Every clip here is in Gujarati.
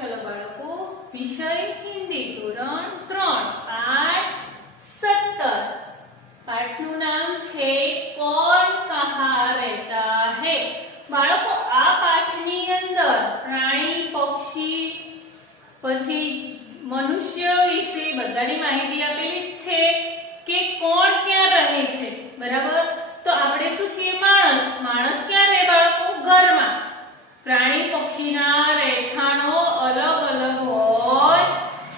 चलो बाळको विषय हिंदी धोरण 3 पाठ 17 पाठનું નામ છે કોણ કહા રહેતા હે। બાળકો આ પાઠની અંદર પ્રાણી પક્ષી પછી મનુષ્ય વિશે બધાની માહિતી આપેલી છે કે કોણ ક્યાં રહે છે, બરાબર। તો આપણે શું છીએ? માણસ। માણસ ક્યાં રહે બાળકો? ઘરમાં। પ્રાણી પક્ષીના રહેઠાણો અલગ અલગ હોય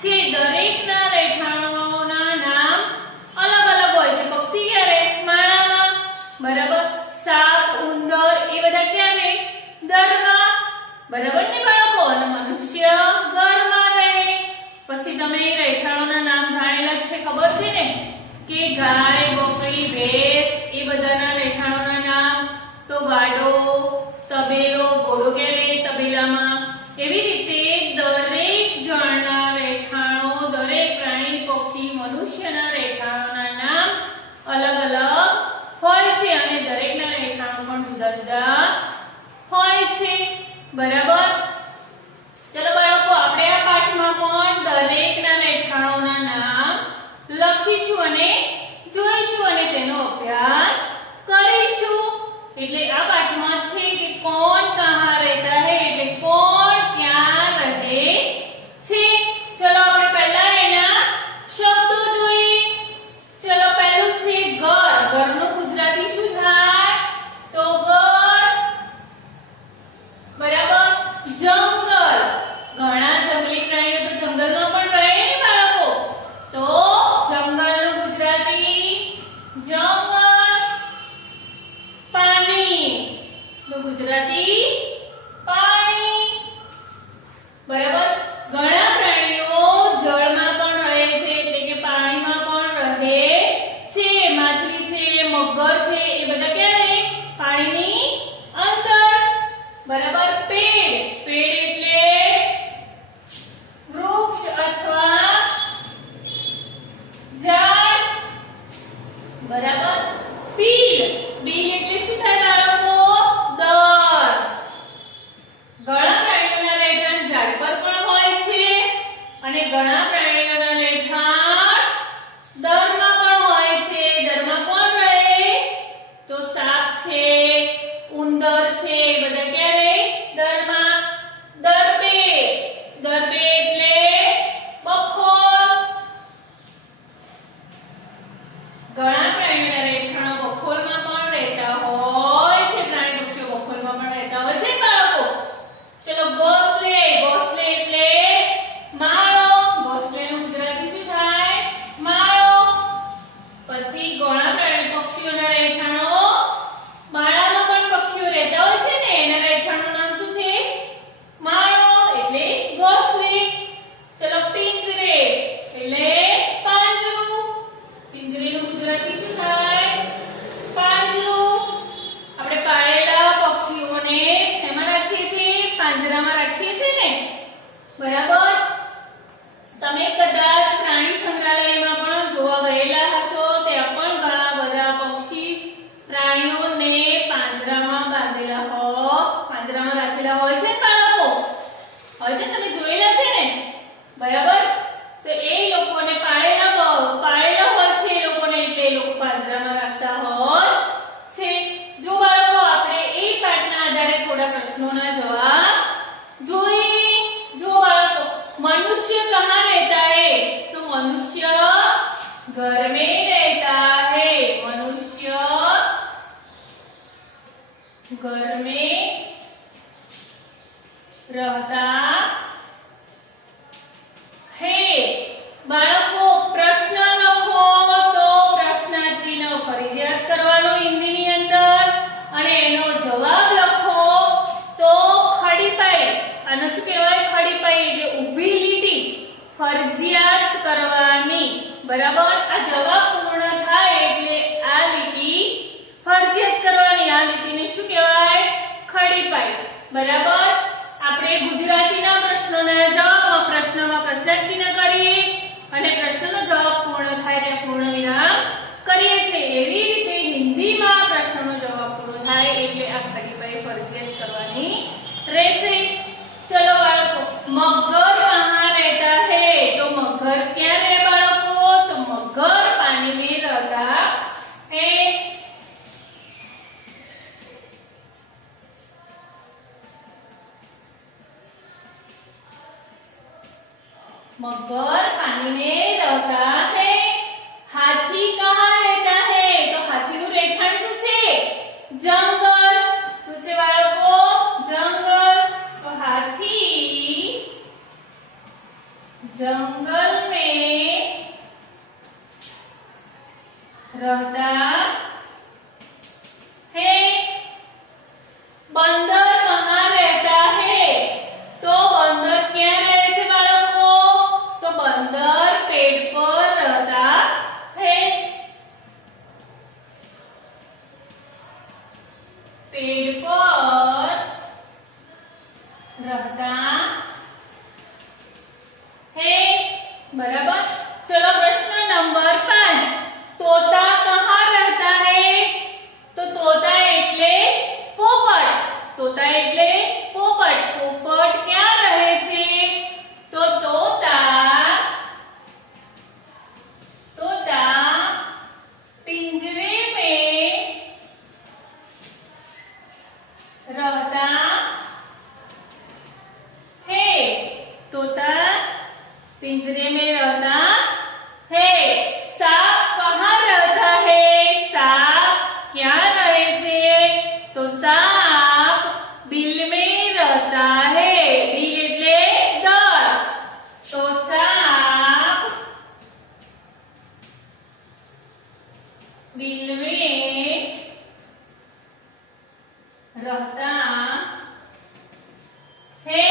છે, દરેકના રહેઠાણોના નામ અલગ અલગ હોય છે। પક્ષી ક્યાં રહે? માળામાં, બરાબર। સાપ, ઉંદર એ બધા ક્યાં રહે? દરમાં, બરાબર ને બાળકો? અને મનુષ્ય ઘરમાં રહે। પછી તમે રહેઠાણોના નામ જાણેલા છે, ખબર છે ને કે ગાય, બકરી, ભેંસ એ બધાના રહેઠાણોના નામ તો ગાડો, તબેલો, ઘોડો ક્યારે? તબેલામાં। એવી રીતે દરેક જણના રહેઠાણો, દરેક પ્રાણી પક્ષી મનુષ્યના રહેઠાણોના નામ અલગ અલગ હોય છે અને દરેકના રહેઠાણો પણ જુદા જુદા હોય છે, બરાબર। ચલો બાળકો, આપણે આ પાઠમાં પણ દરેકના રહેઠાણોના નામ લખીશું અને જોઈશું અને તેનો અભ્યાસ કરીશું। એટલે આ પાઠમાં છે કે કોણ કહા રહેતા હે, એટલે કોણ ક્યાં રહે છે। ચલો આપણે પહેલા એના શબ્દો જોઈએ। ચલો પહેલું છે ઘર। ઘરનું ગુજરાતી શું થાય? તો ઘર, બરાબર। જંગલ, ઘણા જંગલી પ્રાણીઓ તો જંગલમાં પણ રહે ને બાળકો, તો જંગલનું ગુજરાતી જંગલ। પાણી નું ગુજરાતી પાણી, બરાબર। ઘણા પ્રાણીઓ જળમાં પણ રહે છે, એટલે કે પાણીમાં પણ રહે છે। માછલી છે, મગર છે, એ બધા ક્યાં રહે? પાણીની અંદર, બરાબર। પેડ, પેડ એટલે વૃક્ષ અથવા ઝાડ, બરાબર। બીલ, બીલ એટલે શું થાય બાળકો? દર। ઘણા પ્રાણીઓના રહેઠાણ ઝાડ પર પણ હોય છે અને ઘણા પ્રાણીઓના રહેઠાણ દરમાં પણ હોય છે। દરમાં કોણ રહે? તો સાપ છે, ઉંદર છે, એ બધા ક્યાં રહે? દરમાં। દરબે, દરબે એટલે બખોલ। ઘણા પ્રાણીઓના રહેઠાણો બખોલમાં પણ રહેતા હોય છે, પ્રાણી પક્ષીઓ બખોલમાં પણ રહેતા હોય છે બાળકો। ચલો ઘોંસલે, ઘોંસલે એટલે માળો। ઘોંસલેનું ગુજરાતી શું થાય? માળો। પછી ઘણા પ્રાણી પક્ષીઓના રહેઠાણો માળામાં પણ પક્ષીઓ રહેતા હોય છે ને, એના રહેઠાણનું નામ શું છે? માળો એટલે ઘોંસલે। ચલો પિંજરે એટલે પાંજરું। પિંજરેનું ગુજરાતી શું થાય? પાંજરું। આપણે પાળેલા પક્ષીઓને શેમાં રાખીએ છીએ? પાંજરામાં રાખીએ છીએ ને, બરાબર। તમે કદાચ પ્રાણી સંગ્રહાલયમાં પણ જોવા ગયેલા હશો, ત્યાં પણ ઘણા બધા પક્ષી પ્રાણીઓને પાંજરામાં બાંધેલા પાંજરામાં રાખેલા હોય છે બાળકો, હોય છે, તમે જોયેલા છે ને, બરાબર। તો એ લોકોને પાળેલા હોય છે એ લોકોને, એટલે એ લોકો પાંજરામાં રાખતા હોય છે। જો બાળકો આપણે એ પાઠના આધારે થોડા પ્રશ્નોના જવાબ જોઈએ। જો બાળકો, મનુષ્ય કહાં રહેતા હે? તો મનુષ્ય घर में रहता है। मनुष्य घर में रहता है। બાળકો પ્રશ્ન લખો તો પ્રશ્નાચિહ્ન ફરજિયાત કરવાનો હિન્દીની અંદર અને એનો જવાબ લખો તો ખડી પાઈ, આને શું કહેવાય? ખડી પાઈ એટલે ઊભી લીટી ફરજિયાત કરવાની, બરાબર। આ જવાબ પૂર્ણ થાય એટલે આ લીટી ફરજિયાત કરવાની, આ લીટીને શું કહેવાય? ખડી પાઈ, બરાબર। આપણે ગુજરાતીના પ્રશ્નોના જવાબમાં પ્રશ્નમાં પ્રશ્નાચિહ્ન કરીએ અને પ્રશ્નનો જવાબ પૂર્ણ થાય ત્યાં પૂર્ણ વિરામ કરીએ છીએ। એવી રીતે હિન્દીમાં પ્રશ્નનો જવાબ પૂર્ણ થાય એટલે આ ખડી પાઈ ફરજિયાત કરવાની રહેશે। ચલો બાળકો, મગર मगर पानी में रहता है। हाथी कहाँ रहता है? तो हाथी નું રહેઠાણ શું છે? જંગલ. શું છે બાળકો? જંગલ. તો हाथी जंगल में रहता है। बंदर कहाँ रहता है? तो बंदर क्या रहे छे बाळको? तो बंदर पेड़ पर रहता है। पेड़ पर रहता है। बराबर. चलो प्रश्न नंबर 5. तोता कहाँ रहता है? तो तोता એટલે પોપટ. તોતા એટલે પોપટ. પોપટ ક્યાં રહે છે? તો તોતા पिंजरे में रहता है। तोता पिंजरे में रहता है। सांप कहाँ रहता है? सांप क्या रहे छे? तो सांप बिल में रहता है। बिल એટલે दर. तो सांप बिल में रहता है।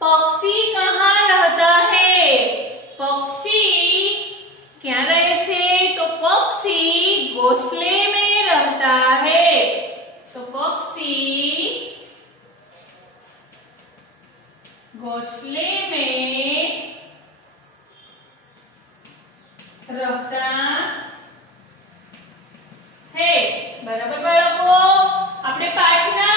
पक्षी कहाँ रहता है? पक्षी क्या रहे छे? तो पक्षी घोंसले में रहता है। तो पक्षी घोंसले में रहता है। बराबर बाळको. આપણે પાઠના